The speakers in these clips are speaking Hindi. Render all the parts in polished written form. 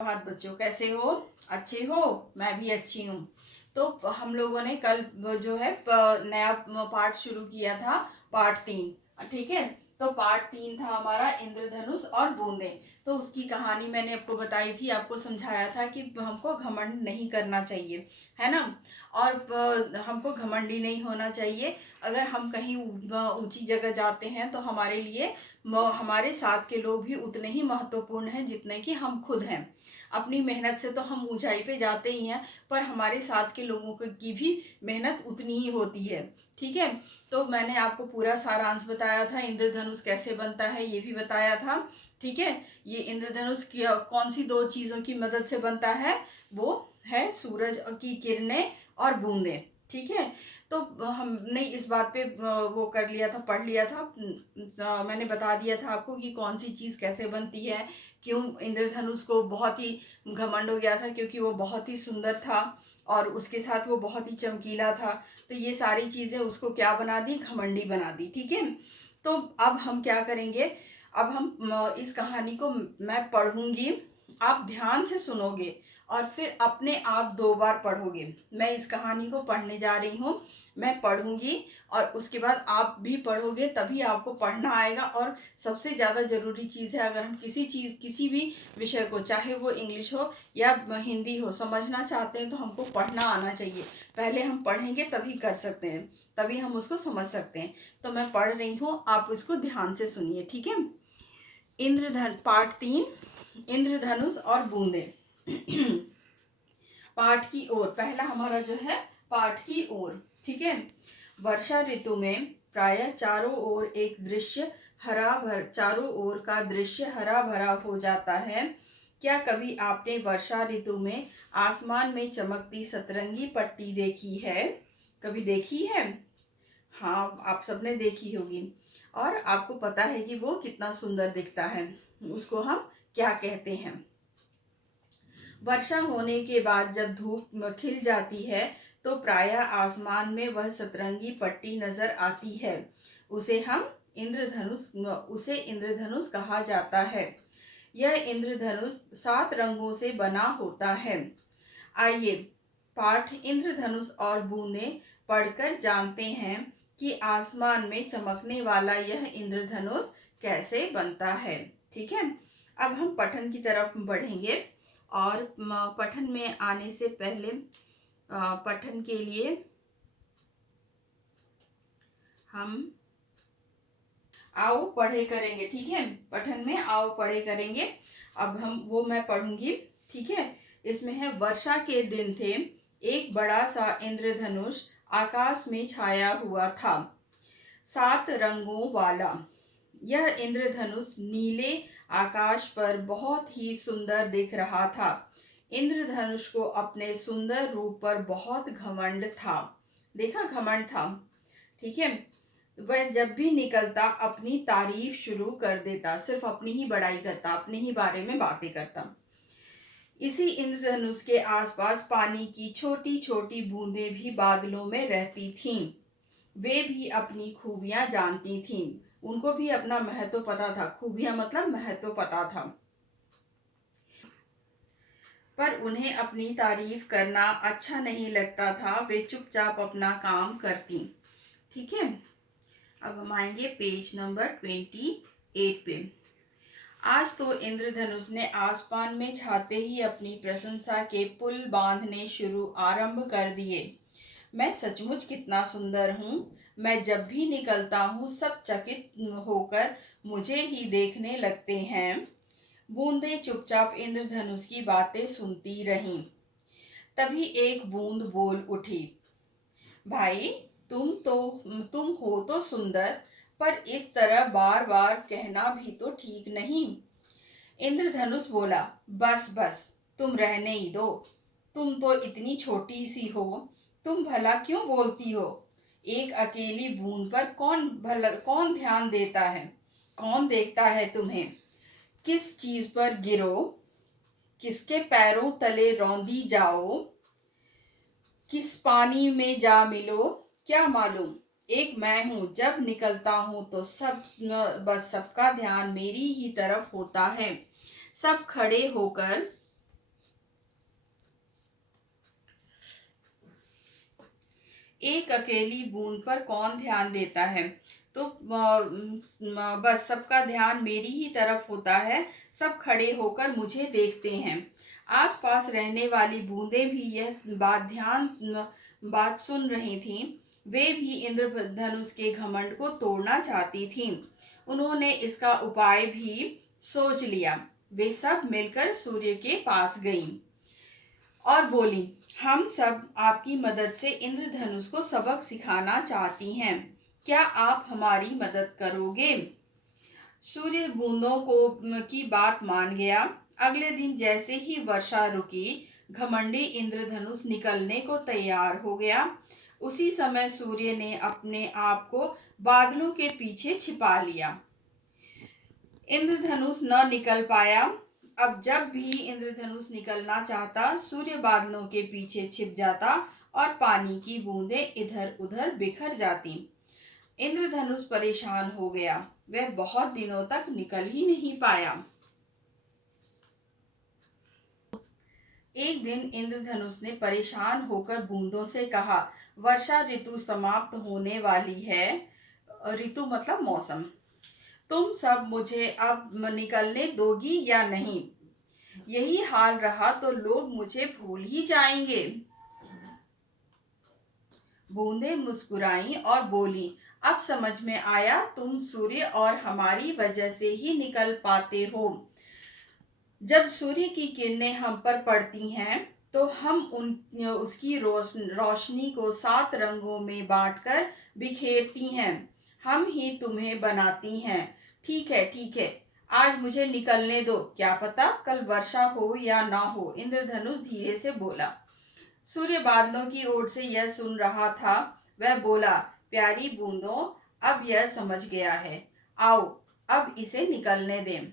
प्रभात बच्चों, कैसे हो? अच्छे हो? मैं भी अच्छी हूँ। तो हम लोगों ने कल जो है नया पार्ट शुरू किया था, पार्ट 3। ठीक है। तो पार्ट 3 था हमारा इंद्रधनुष और बूंदे। तो उसकी कहानी मैंने आपको बताई थी, आपको समझाया था कि हमको घमंड नहीं करना चाहिए, है ना। और हमको घमंडी नहीं होना चाहिए। अगर हम कहीं ऊंची जगह जाते हैं तो हमारे लिए हमारे साथ के लोग भी उतने ही महत्वपूर्ण हैं जितने कि हम खुद हैं। अपनी मेहनत से तो हम ऊंचाई पे जाते ही हैं, पर हमारे साथ के लोगों की भी मेहनत उतनी ही होती है। ठीक है। तो मैंने आपको पूरा सारांश बताया था, इंद्रधनुष कैसे बनता है ये भी बताया था। ठीक है। ये इंद्रधनुष की कौन सी दो चीजों की मदद से बनता है? वो है सूरज की किरणें और बूंदें। ठीक है। तो हमने इस बात पे वो कर लिया था, पढ़ लिया था। मैंने बता दिया था आपको कि कौन सी चीज कैसे बनती है। क्यों इंद्रधनुष को बहुत ही घमंड हो गया था? क्योंकि वो बहुत ही सुंदर था और उसके साथ वो बहुत ही चमकीला था। तो ये सारी चीजें उसको क्या बना दी? घमंडी बना दी। ठीक है। तो अब हम क्या करेंगे? अब हम इस कहानी को मैं पढ़ूंगी, आप ध्यान से सुनोगे और फिर अपने आप 2 बार पढ़ोगे। मैं इस कहानी को पढ़ने जा रही हूँ, मैं पढ़ूंगी और उसके बाद आप भी पढ़ोगे, तभी आपको पढ़ना आएगा। और सबसे ज़्यादा ज़रूरी चीज़ है, अगर हम किसी भी विषय को, चाहे वो इंग्लिश हो या हिंदी हो, समझना चाहते हैं तो हमको पढ़ना आना चाहिए। पहले हम पढ़ेंगे तभी कर सकते हैं, तभी हम उसको समझ सकते हैं। तो मैं पढ़ रही हूँ, आप इसको ध्यान से सुनिए। ठीक है। पार्ट 3, इंद्रधनुष और बूंदे। पाठ की ओर, पहला हमारा जो है पाठ की ओर। ठीक है। वर्षा ऋतु में प्रायः चारों ओर एक दृश्य चारों ओर का दृश्य हरा भरा हो जाता है। क्या कभी आपने वर्षा ऋतु में आसमान में चमकती सतरंगी पट्टी देखी है? कभी देखी है? हाँ, आप सबने देखी होगी। और आपको पता है कि वो कितना सुंदर दिखता है, उसको हम क्या कहते हैं? वर्षा होने के बाद जब धूप खिल जाती है तो प्रायः आसमान में वह सतरंगी पट्टी नजर आती है। उसे हम इंद्रधनुष कहा जाता है। यह इंद्रधनुष 7 रंगों से बना होता है। आइए पाठ इंद्रधनुष और बूंदें पढ़कर जानते हैं कि आसमान में चमकने वाला यह इंद्रधनुष कैसे बनता है। ठीक है। अब हम पठन की तरफ बढ़ेंगे और पठन में आने से पहले पठन के लिए हम आओ पढ़े करेंगे। ठीक है। पठन में आओ पढ़े करेंगे। अब हम वो मैं पढ़ूंगी। ठीक है। इसमें है, वर्षा के दिन थे, एक बड़ा सा इंद्रधनुष आकाश में छाया हुआ था, 7 रंगों वाला। यह इंद्रधनुष नीले आकाश पर बहुत ही सुंदर दिख रहा था। इंद्रधनुष को अपने सुंदर रूप पर बहुत घमंड था। देखा, घमंड था। ठीक है। वह जब भी निकलता अपनी तारीफ शुरू कर देता, सिर्फ अपनी ही बड़ाई करता, अपने ही बारे में बातें करता। इसी इंद्रधनुष के आसपास पानी की छोटी छोटी बूंदें भी बादलों में रहती थीं। वे भी अपनी खूबियां जानती थीं। उनको भी अपना महत्व पता था। खूबियां मतलब महत्व पता था, पर उन्हें अपनी तारीफ करना अच्छा नहीं लगता था। वे चुपचाप अपना काम करती। ठीक है। अब हम आएंगे पेज नंबर 28 पे। आज तो इंद्रधनुष ने आसमान में छाते ही अपनी प्रशंसा के पुल बांधने आरंभ कर दिए। मैं सचमुच कितना सुंदर हूँ। मैं जब भी निकलता हूँ सब चकित होकर मुझे ही देखने लगते हैं। बूंदें चुपचाप इंद्रधनुष की बातें सुनती रहीं। तभी एक बूंद बोल उठी, भाई तुम हो तो सुंदर, पर इस तरह बार बार कहना भी तो ठीक नहीं। इंद्रधनुष बोला, बस बस, तुम रहने ही दो। तुम तो इतनी छोटी सी हो, तुम भला क्यों बोलती हो? एक अकेली बूंद पर कौन ध्यान देता है? कौन देखता है तुम्हें? किस चीज पर गिरो, किसके पैरों तले रौंदी जाओ, किस पानी में जा मिलो, क्या मालूम। एक मैं हूँ, जब निकलता हूँ तो बस सबका ध्यान मेरी ही तरफ होता है। सब खड़े होकर एक अकेली बूंद पर कौन ध्यान देता है। तो बस सबका ध्यान मेरी ही तरफ होता है, सब खड़े होकर मुझे देखते हैं। आसपास रहने वाली बूंदें भी यह बात सुन रही थीं। वे भी इंद्रधनुष के घमंड को तोड़ना चाहती थीं। उन्होंने इसका उपाय भी सोच लिया। वे सब मिलकर सूर्य के पास गईं और बोली, हम सब आपकी मदद से इंद्रधनुष को सबक सिखाना चाहती हैं। क्या आप हमारी मदद करोगे। सूर्य बूंदों को की बात मान गया। अगले दिन जैसे ही वर्षा रुकी, घमंडी इंद्रधनुष निकलने को तैयार हो गया। उसी समय सूर्य ने अपने आप को बादलों के पीछे छिपा लिया। इंद्रधनुष न निकल पाया। अब जब भी इंद्रधनुष निकलना चाहता, सूर्य बादलों के पीछे छिप जाता और पानी की बूंदें इधर उधर बिखर जाती। इंद्रधनुष परेशान हो गया। वह बहुत दिनों तक निकल ही नहीं पाया। एक दिन इंद्रधनुष ने परेशान होकर बूंदों से कहा, वर्षा ऋतु समाप्त होने वाली है। ऋतु मतलब मौसम। तुम सब मुझे अब निकलने दोगी या नहीं। यही हाल रहा तो लोग मुझे भूल ही जाएंगे। बूंदें मुस्कुराईं और बोली, अब समझ में आया, तुम सूर्य और हमारी वजह से ही निकल पाते हो। जब सूर्य की किरणें हम पर पड़ती हैं तो हम उसकी रोशनी को 7 रंगों में बांटकर बिखेरती हैं। हम ही तुम्हें बनाती हैं। ठीक है, ठीक है, आज मुझे निकलने दो। क्या पता कल वर्षा हो या ना हो। इंद्रधनुष धीरे से बोला। सूर्य बादलों की ओर से यह सुन रहा था। वह बोला, प्यारी बूंदों, अब यह समझ गया है। आओ अब इसे निकलने दें।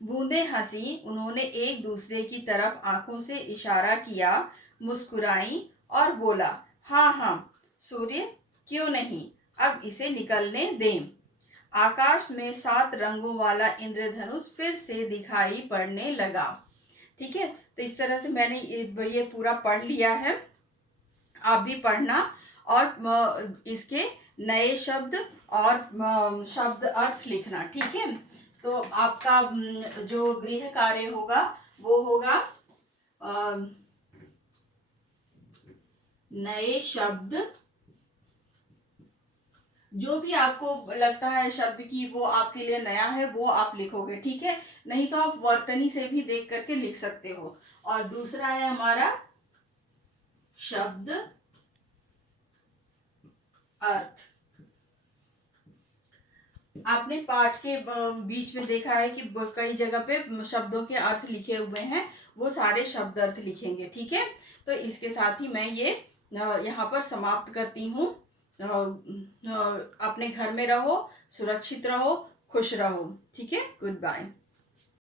बूंदें हंसी। उन्होंने एक दूसरे की तरफ आंखों से इशारा किया, मुस्कुराई और बोला, हाँ हाँ सूर्य, क्यों नहीं, अब इसे निकलने दें। आकाश में 7 रंगों वाला इंद्रधनुष फिर से दिखाई पड़ने लगा। ठीक है, तो इस तरह से मैंने ये पूरा पढ़ लिया है। आप भी पढ़ना और इसके नए शब्द और शब्द अर्थ लिखना। ठीक है, तो आपका जो गृह कार्य होगा वो होगा नए शब्द। जो भी आपको लगता है शब्द की वो आपके लिए नया है वो आप लिखोगे। ठीक है, नहीं तो आप वर्तनी से भी देख करके लिख सकते हो। और दूसरा है हमारा शब्द अर्थ। आपने पाठ के बीच में देखा है कि कई जगह पे शब्दों के अर्थ लिखे हुए हैं, वो सारे शब्द अर्थ लिखेंगे। ठीक है, तो इसके साथ ही मैं ये यहाँ पर समाप्त करती हूँ। अपने घर में रहो, सुरक्षित रहो, खुश रहो। ठीक है, गुड बाय।